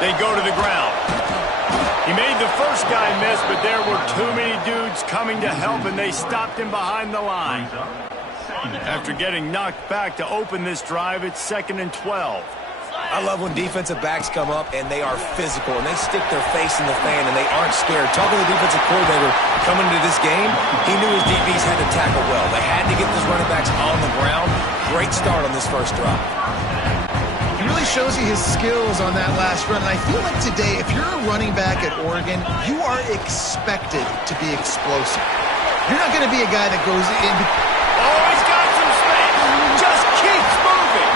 They go to the ground. He made the first guy miss, but there were too many dudes coming to help, and they stopped him behind the line. After getting knocked back to open this drive, it's 2nd and 12. I love when defensive backs come up and they are physical and they stick their face in the fan and they aren't scared. Talking to the defensive coordinator coming into this game, he knew his DBs had to tackle well. They had to get those running backs on the ground. Great start on this first drive. He really shows you his skills on that last run. And I feel like today, if you're a running back at Oregon, you are expected to be explosive. You're not going to be a guy that goes in. Oh, he's got some space. Just keeps moving.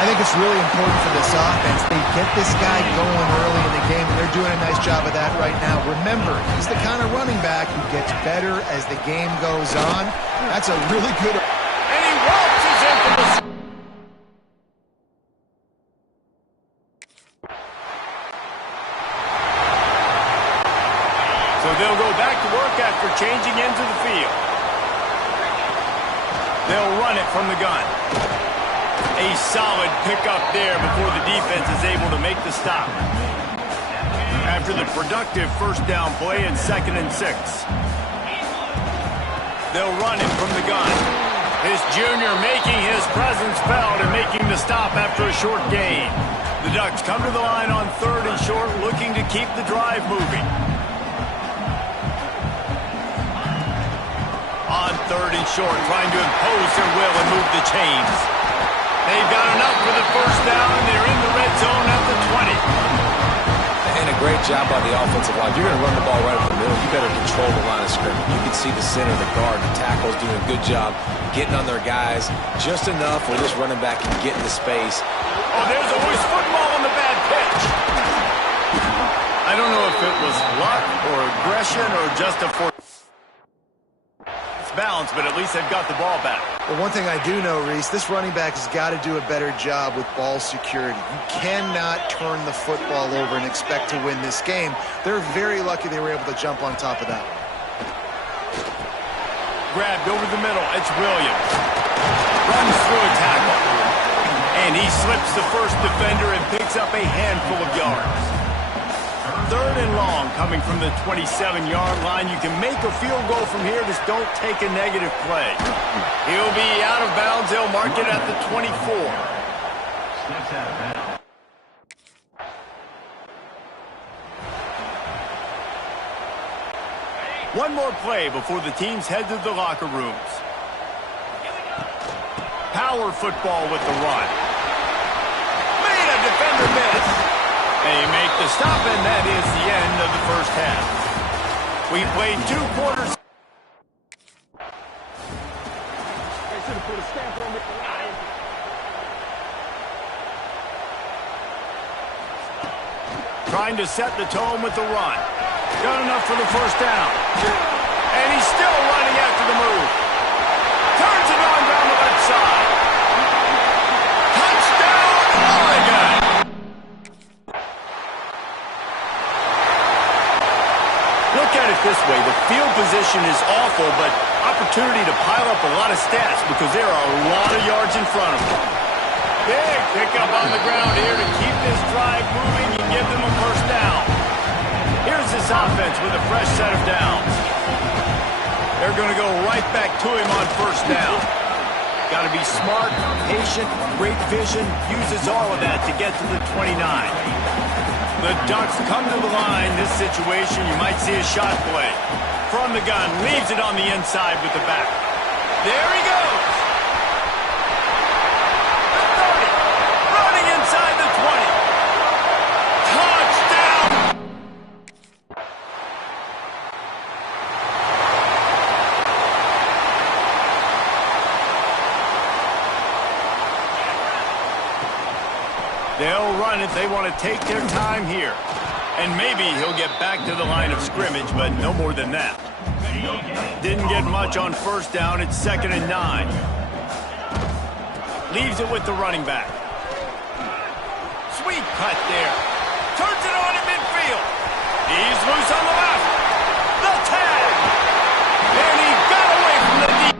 I think it's really important for this offense. They get this guy going early in the game, and they're doing a nice job of that right now. Remember, he's the kind of running back who gets better as the game goes on. That's a really good... And he waltzes into the... So they'll go back to work after changing into the field. They'll run it from the gun. A solid pickup there before the defense is able to make the stop. After the productive first down play, it's 2nd and 6. They'll run it from the gun. This junior making his presence felt and making the stop after a short gain. The Ducks come to the line on 3rd and short, looking to keep the drive moving. On 3rd and short, trying to impose their will and move the chains. They've got enough for the first down, and they're in the red zone at the 20. And a great job by the offensive line. You're going to run the ball right up the middle. You better control the line of scrimmage. You can see the center, the guard, the tackles doing a good job getting on their guys just enough where this running back can get into space. Oh, there's always football on the bad pitch. I don't know if it was luck or aggression or just a balance, but at least they've got the ball back. Well, one thing I do know, Reese, this running back has got to do a better job with ball security. You cannot turn the football over and expect to win this game. They're very lucky they were able to jump on top of that. Grabbed over the middle. It's Williams. Runs through a tackle. And he slips the first defender and picks up a handful of yards. 3rd and long coming from the 27-yard line. You can make a field goal from here. Just don't take a negative play. He'll be out of bounds. They'll mark it at the 24. One more play before the teams head to the locker rooms. Power football with the run. Made a defender miss. They make the stop, and that is the end of the first half. We played 2 quarters. Trying to set the tone with the run. Got enough for the first down. And he's still running after the move. Turns it on down the left side. Touchdown, Oregon! Look at it this way. The field position is awful, but opportunity to pile up a lot of stats because there are a lot of yards in front of them. Big pickup on the ground here to keep this drive moving and give them a first down. Here's this offense with a fresh set of downs. They're going to go right back to him on first down. Got to be smart, patient, great vision, uses all of that to get to the 29. The Ducks come to the line. This situation, you might see a shot play. From the gun, leaves it on the inside with the back. There he goes. The 30. Running inside the 20. Touchdown. They'll run it. They want to take their time here. And maybe he'll get back to the line of scrimmage, but no more than that. Didn't get much on first down. It's 2nd and 9. Leaves it with the running back. Sweet cut there. Turns it on in midfield. He's loose on the left. The tag. And he got away from the deep.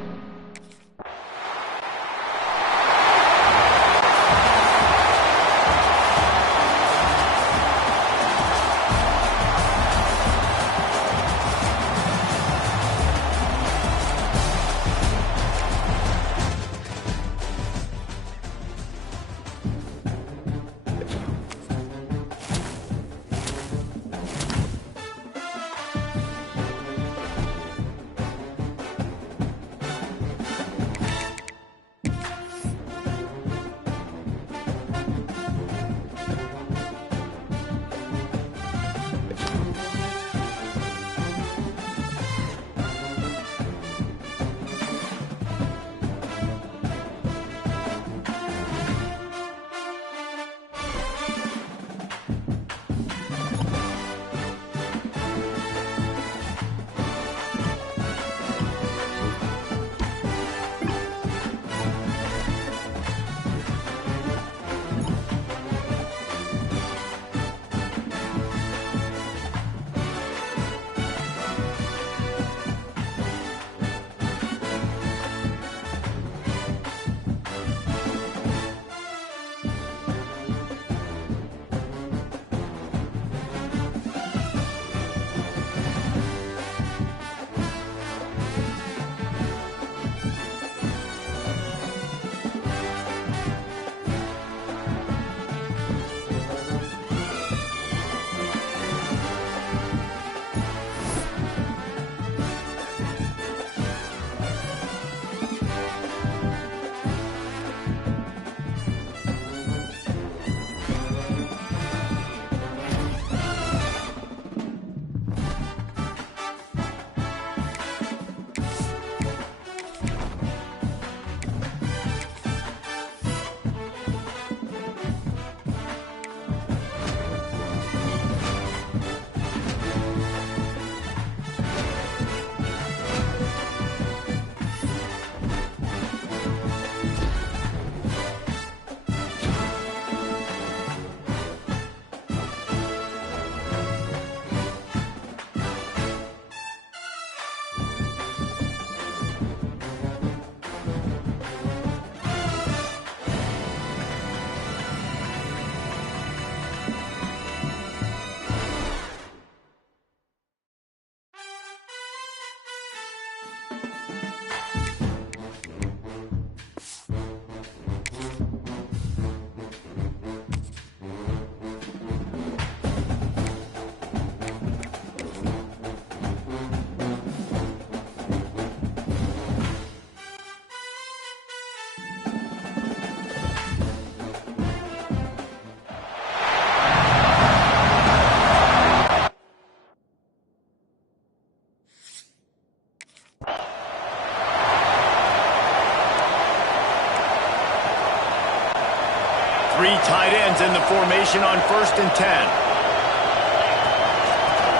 Three tight ends in the formation on 1st and 10.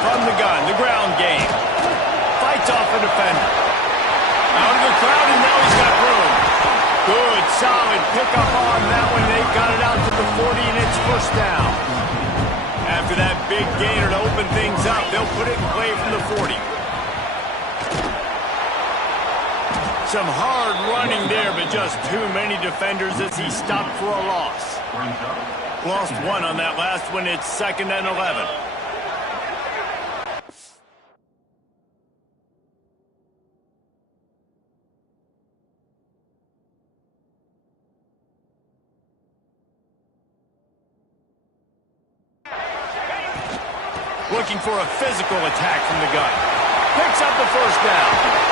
From the gun, the ground game. Fights off a defender. Out of the crowd, and now he's got room. Good, solid pickup on that one. They've got it out to the 40, and it's first down. After that big gainer to open things up, they'll put it in play from the 40. Some hard running there, but just too many defenders as he stopped for a loss. Lost one on that last one. It's 2nd and 11. Looking for a physical attack from the gun. Picks up the first down.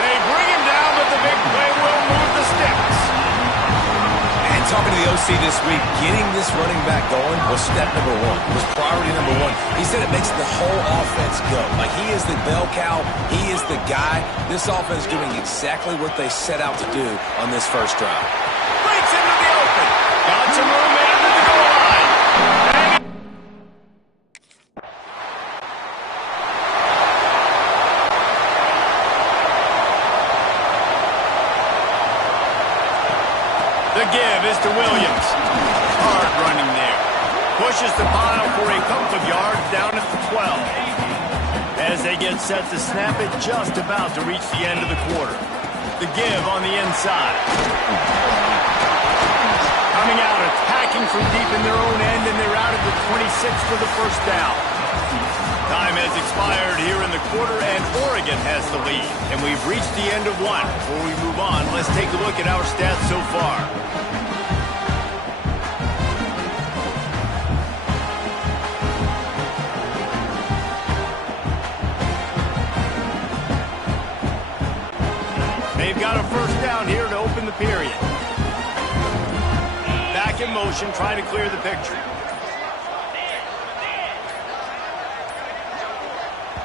They bring him down, but the big play will move the sticks. And talking to the OC this week, getting this running back going was step number one. It was priority number one. He said it makes the whole offense go. Like, he is the bell cow. He is the guy. This offense doing exactly what they set out to do on this first drive. Breaks into the open. Got some room into the goal line. The give is to Williams. Hard running there. Pushes the pile for a couple of yards down at the 12. As they get set to snap it, just about to reach the end of the quarter. The give on the inside. Coming out, attacking from deep in their own end, and they're out at the 26 for the first down. Time has expired here in the quarter, and Oregon has the lead. And we've reached the end of one. Before we move on, let's take a look at our stats so far. They've got a first down here to open the period. Back in motion, trying to clear the picture.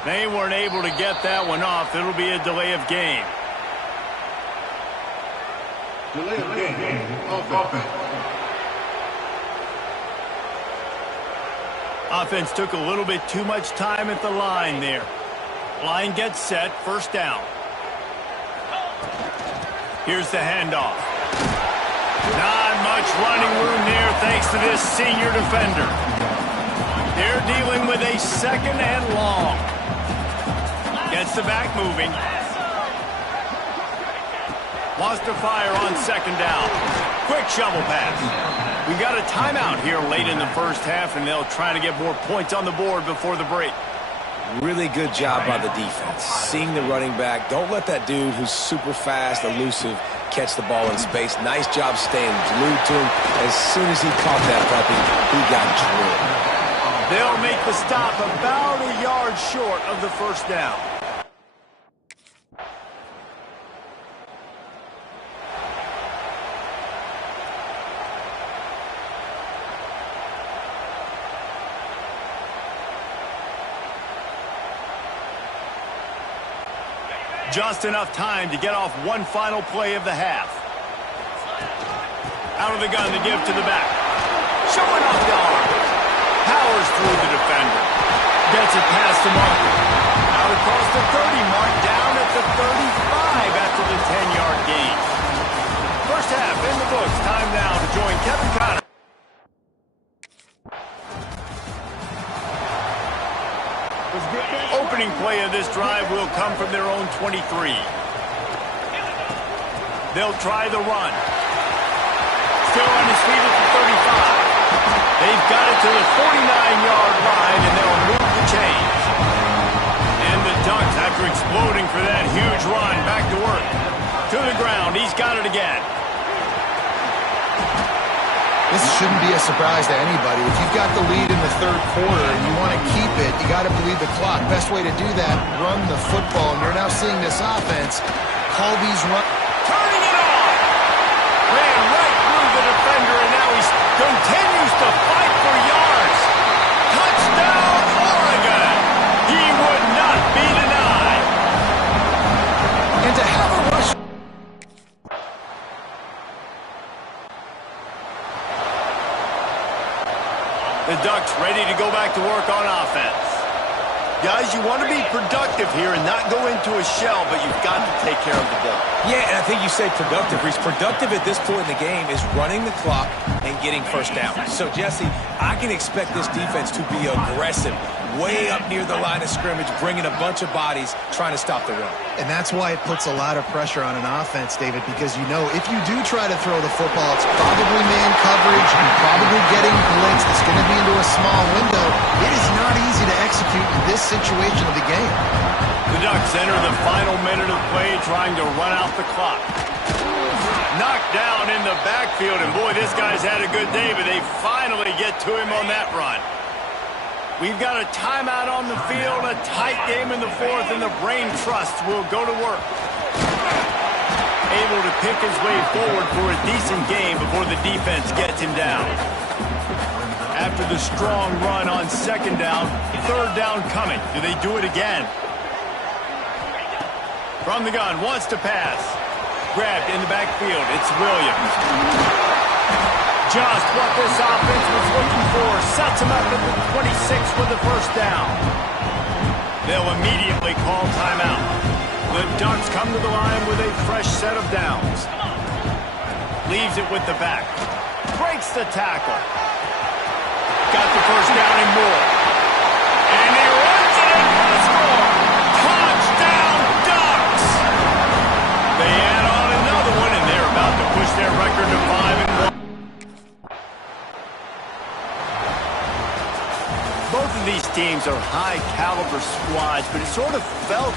They weren't able to get that one off. It'll be a delay of game. Delay of game. Offense took a little bit too much time at the line there. Line gets set, first down. Here's the handoff. Not much running room there thanks to this senior defender. They're dealing with a 2nd and long. Gets the back moving. Wants to fire on 2nd down. Quick shovel pass. We've got a timeout here late in the first half, and they'll try to get more points on the board before the break. Really good job by the defense. Seeing the running back. Don't let that dude who's super fast, elusive, catch the ball in space. Nice job staying glued to him. As soon as he caught that puppy, he got drilled. They'll make the stop about a yard short of the first down. Just enough time to get off one final play of the half. Out of the gun, the give to the back. Showing off the arm. Powers through the defender. Gets it past the marker. Out across the 30 mark, down at the 35 after the 10-yard gain. First half in the books. Time now to join Kevin Connor. Opening play of this drive will come from their own 23. They'll try the run. Still on his feet at the 35. They've got it to the 49-yard line, and they'll move the chains. And the Ducks, after exploding for that huge run, back to work. To the ground. He's got it again. This shouldn't be a surprise to anybody. If you've got the lead in the third quarter and you want to keep it, you got to bleed the clock. Best way to do that, run the football. And you're now seeing this offense call these runs. Turning it on! Ran right through the defender, and now he continues to fight for yards. Touchdown, Oregon! He would not be denied. And to have a rush. The Ducks ready to go back to work on offense. Guys, you want to be productive here and not go into a shell, but you've got to take care of the ball. Yeah, and I think you say productive, Reese. Productive at this point in the game is running the clock and getting first down. So, Jesse, I can expect this defense to be aggressive, way up near the line of scrimmage, bringing a bunch of bodies, trying to stop the run. And that's why it puts a lot of pressure on an offense, David, because you know if you do try to throw the football, it's probably man coverage, you're probably getting blitzed, it's going to be into a small window. It is not easy to execute in this situation of the game. The Ducks enter the final minute of play trying to run out the clock. Knocked down in the backfield, and boy, this guy's had a good day, but they finally get to him on that run. We've got a timeout on the field, a tight game in the fourth, and the Brain Trust will go to work. Able to pick his way forward for a decent game before the defense gets him down. After the strong run on second down, third down coming. Do they do it again? From the gun, wants to pass. Grabbed in the backfield, it's Williams. Just what this offense was looking for. Sets him up at the 26 with the first down. They'll immediately call timeout. The Ducks come to the line with a fresh set of downs. Leaves it with the back. Breaks the tackle. Got the first down and more. And he runs it in for the score. Touchdown, Ducks! They add on another one, and they're about to push their record to 5-1. Both of these teams are high-caliber squads, but it sort of felt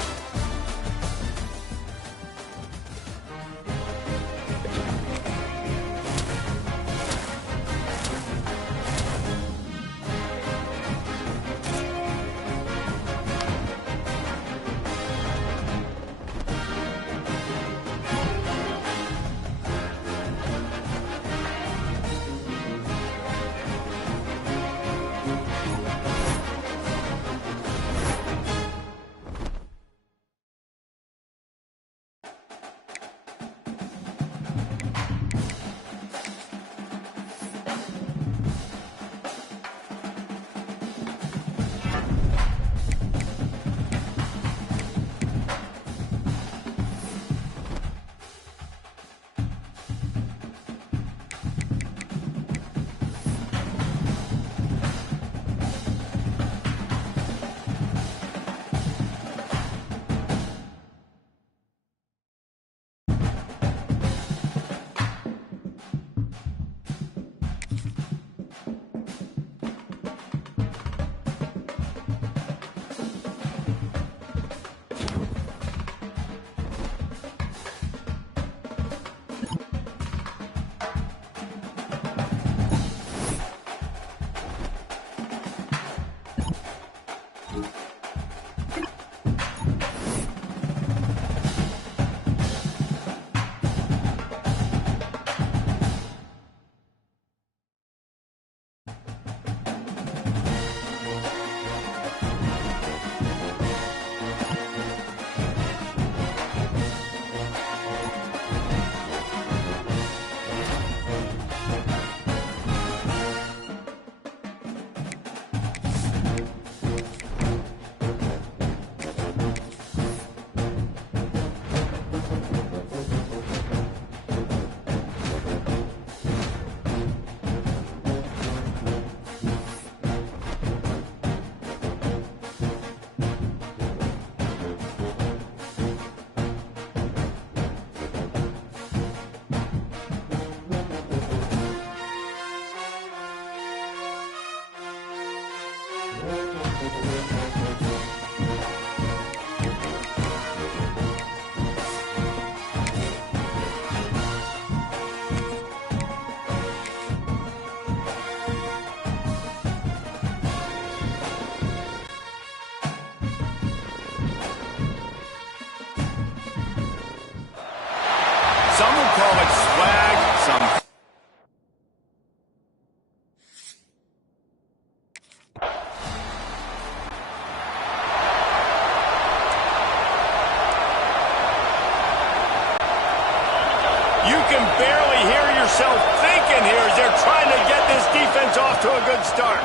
thinking here as they're trying to get this defense off to a good start.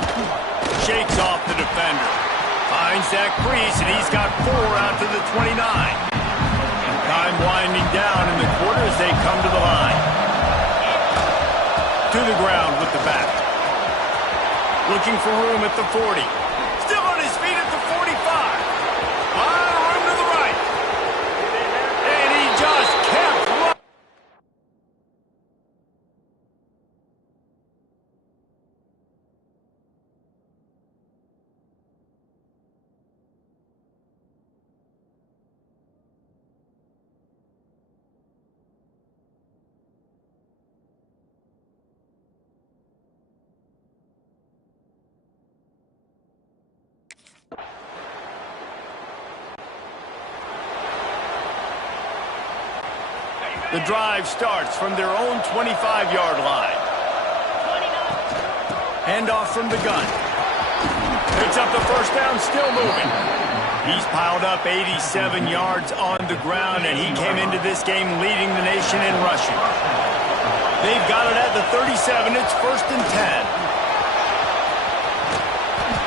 Shakes off the defender. Finds that crease, and he's got 4 out to the 29. Time winding down in the quarter as they come to the line. To the ground with the back. Looking for room at the 40. Still on his feet at the 45. Room to the right. And he just kept running. The drive starts from their own 25-yard line. Handoff from the gun. Picks up the first down, still moving. He's piled up 87 yards on the ground, and he came into this game leading the nation in rushing. They've got it at the 37. It's 1st and 10.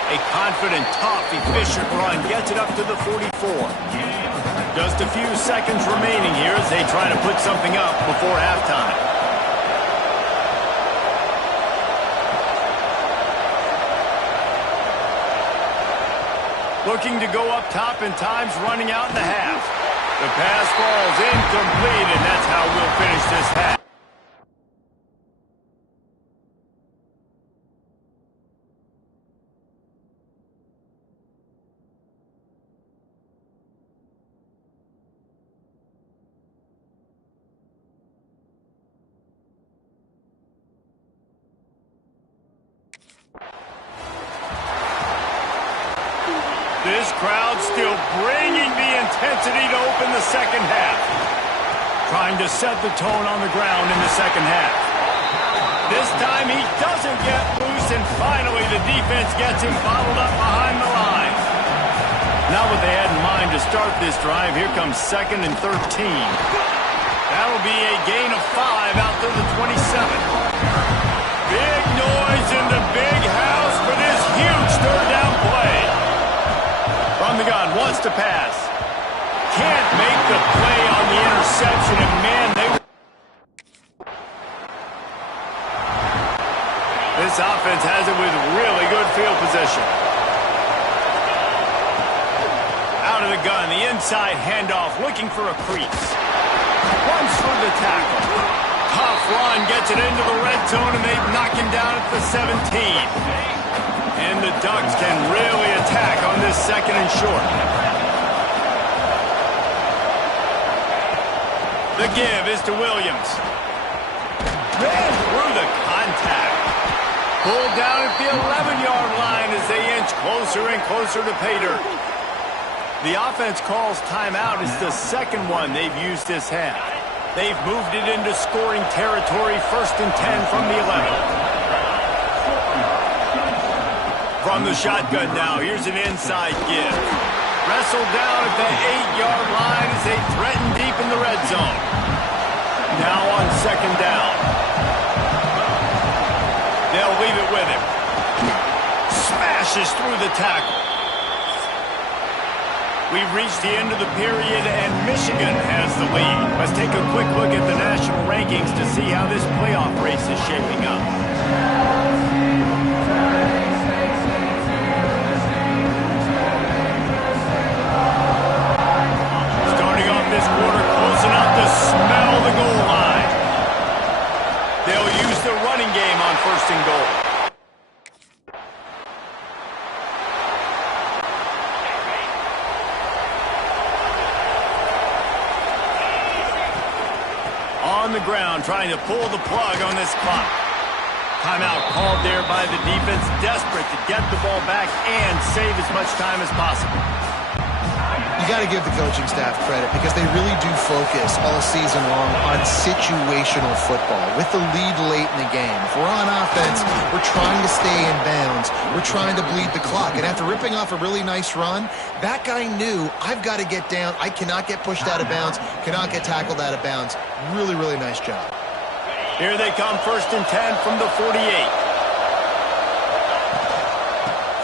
A confident, tough, efficient run gets it up to the 44. Just a few seconds remaining here as they try to put something up before halftime. Looking to go up top, and time's running out in the half. The pass falls incomplete, and that's how we'll finish this half. This crowd still bringing the intensity to open the second half. Trying to set the tone on the ground in the second half. This time he doesn't get loose, and finally the defense gets him bottled up behind the line. Not what they had in mind to start this drive. Here comes 2nd and 13. That'll be a gain of 5 out to the 27. Big noise in the big house for this huge third down play. From the gun, wants to pass. Can't make the play on the interception, and man, this offense has it with really good field position. Out of the gun, the inside handoff, looking for a crease. Runs for the tackle. Tough run, gets it into the red zone, and they knock him down at the 17. And the Ducks can really attack on this 2nd and short. The give is to Williams. Ran through the contact. Pulled down at the 11-yard line as they inch closer and closer to pay dirt. The offense calls timeout. It's the 2nd one they've used this half. They've moved it into scoring territory, 1st and 10 from the 11. From the shotgun now, here's an inside give. Wrestled down at the 8-yard line as they threaten deep in the red zone. Now on 2nd down. They'll leave it with him. Smashes through the tackle. We've reached the end of the period, and Michigan has the lead. Let's take a quick look at the national rankings to see how this playoff race is shaping up. This quarter close enough to smell the goal line. They'll use the running game on 1st and goal. On the ground, trying to pull the plug on this clock. Timeout called there by the defense, desperate to get the ball back and save as much time as possible. You got to give the coaching staff credit because they really do focus all season long on situational football with the lead late in the game. If we're on offense, we're trying to stay in bounds. We're trying to bleed the clock. And after ripping off a really nice run, that guy knew, I've got to get down. I cannot get pushed out of bounds, cannot get tackled out of bounds. Really, really nice job. Here they come, 1st and 10 from the 48.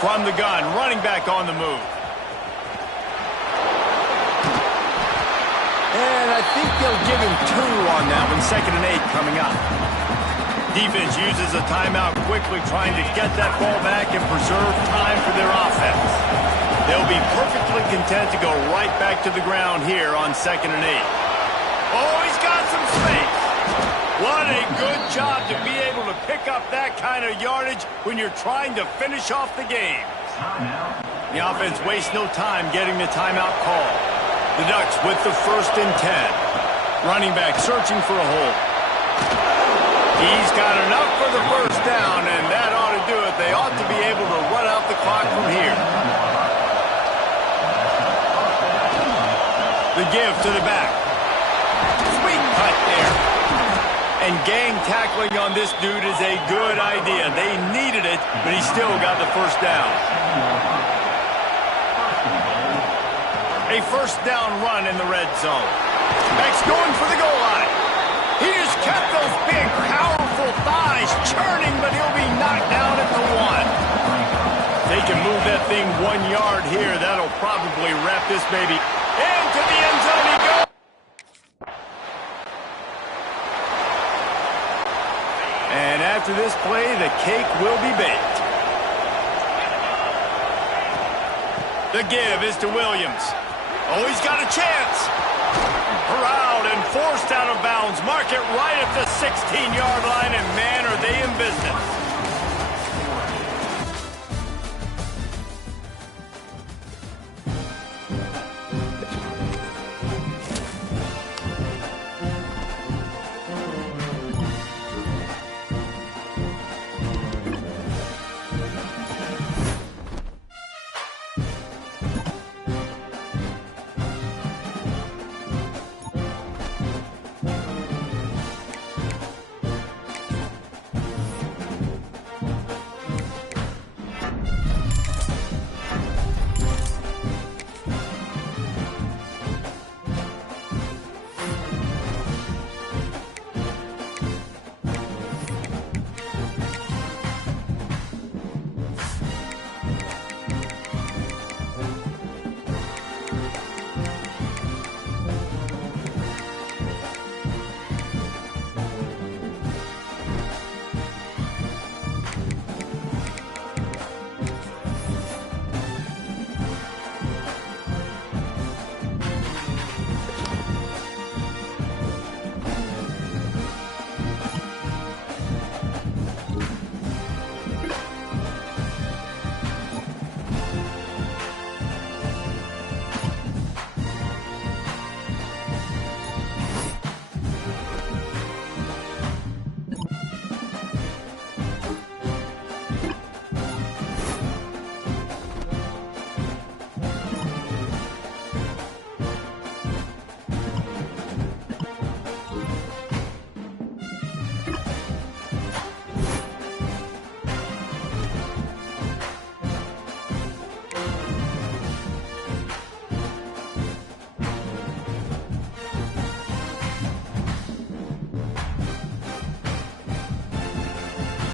From the gun, running back on the move. And I think they'll give him 2 on that one, 2nd and 8 coming up. Defense uses a timeout quickly, trying to get that ball back and preserve time for their offense. They'll be perfectly content to go right back to the ground here on 2nd and 8. Oh, he's got some space. What a good job to be able to pick up that kind of yardage when you're trying to finish off the game. The offense wastes no time getting the timeout call. The Ducks with the 1st and 10. Running back searching for a hole. He's got enough for the 1st down, and that ought to do it. They ought to be able to run out the clock from here. The give to the back. Sweet cut there. And gang tackling on this dude is a good idea. They needed it, but he still got the 1st down. A 1st down run in the red zone. Beck's going for the goal line. He just kept those big, powerful thighs churning, but he'll be knocked down at the 1. They can move that thing 1 yard here. That'll probably wrap this baby into the end zone. He goes. And after this play, the cake will be baked. The give is to Williams. Oh, he's got a chance. Corralled and forced out of bounds. Mark it right at the 16-yard line, and man, are they in business.